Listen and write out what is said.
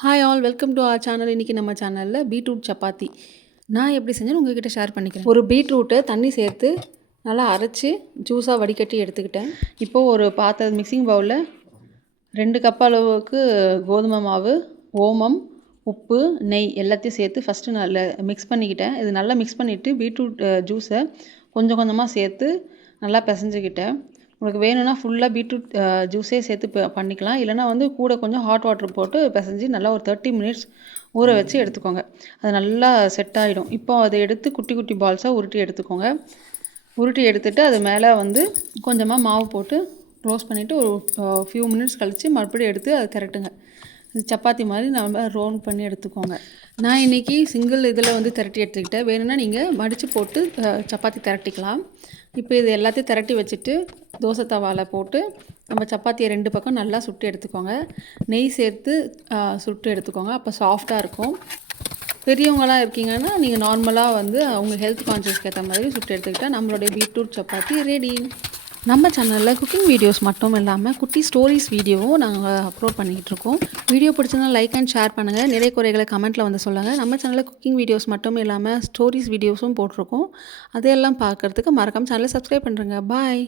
Hi all welcome to R channel. இன்றைக்கி நம்ம சேனலில் பீட்ரூட் சப்பாத்தி நான் எப்படி செஞ்சேன்னு உங்கள்கிட்ட ஷேர் பண்ணிக்கிறேன். ஒரு பீட்ரூட்டை தண்ணி சேர்த்து நல்லா அரைச்சி ஜூஸாக வடிகட்டி எடுத்துக்கிட்டேன். இப்போது ஒரு மிக்சிங் பவுலில் 2 கப் அளவுக்கு கோதுமை மாவு, ஓமம், உப்பு, நெய் எல்லாத்தையும் சேர்த்து ஃபஸ்ட்டு நல்லா மிக்ஸ் பண்ணிக்கிட்டேன். இது நல்லா மிக்ஸ் பண்ணிவிட்டு பீட்ரூட் ஜூஸை கொஞ்சம் கொஞ்சமாக சேர்த்து நல்லா பிசைஞ்சிக்கிட்டேன். உங்களுக்கு வேணும்னா ஃபுல்லாக பீட்ரூட் ஜூஸே சேர்த்து பண்ணிக்கலாம். இல்லைனா கூட கொஞ்சம் ஹாட் வாட்டர் போட்டு பிசைஞ்சு நல்லா ஒரு 30 மினிட்ஸ் ஊற வச்சு எடுத்துக்கோங்க. அது நல்லா செட் ஆகிடும். இப்போ அதை எடுத்து குட்டி குட்டி பால்ஸாக உருட்டி எடுத்துக்கோங்க. உருட்டி எடுத்துகிட்டு அது மேலே கொஞ்சமாக மாவு போட்டு ரோஸ்ட் பண்ணிவிட்டு ஒரு ஃபியூ மினிட்ஸ் கழித்து மறுபடியும் எடுத்து அதை திரட்டுங்க. இது சப்பாத்தி மாதிரி நம்ம ரோல் பண்ணி எடுத்துக்கோங்க. நான் இன்றைக்கி சிங்கிள் இதில் திரட்டி எடுத்துக்கிட்டேன். வேணும்னா நீங்கள் மடித்து போட்டு சப்பாத்தி திரட்டிக்கலாம். இப்போ இது எல்லாத்தையும் திரட்டி வச்சுட்டு தோசை தவாவில் போட்டு நம்ம சப்பாத்தியை 2 பக்கம் நல்லா சுட்டு எடுத்துக்கோங்க. நெய் சேர்த்து சுட்டு எடுத்துக்கோங்க. அப்போ சாஃப்டாக இருக்கும். பெரியவங்களாம் இருக்கீங்கன்னா நீங்கள் நார்மலாக அவங்க ஹெல்த் கான்ஷியஸ்க்கு ஏற்ற மாதிரி சுட்டு எடுத்துக்கிட்டால் நம்மளுடைய பீட்ரூட் சப்பாத்தி ரெடி. நம்ம சேனலில் குக்கிங் வீடியோஸ் மட்டும் இல்லாமல் குட்டி ஸ்டோரிஸ் வீடியோவும் நாங்கள் அப்லோட் பண்ணிக்கிட்டு இருக்கோம். வீடியோ பிடிச்சிருந்தா லைக் அண்ட் ஷேர் பண்ணுங்கள். நிறைய குறைகளை கமெண்ட்டில் சொல்லுங்கள். நம்ம சேனலில் குக்கிங் வீடியோஸ் மட்டும் இல்லாமல் ஸ்டோரிஸ் வீடியோஸும் போட்டிருக்கோம். அதையெல்லாம் பார்க்குறதுக்கு மறக்காம சேனலை சப்ஸ்கிரைப் பண்ணுறேங்க. பாய்.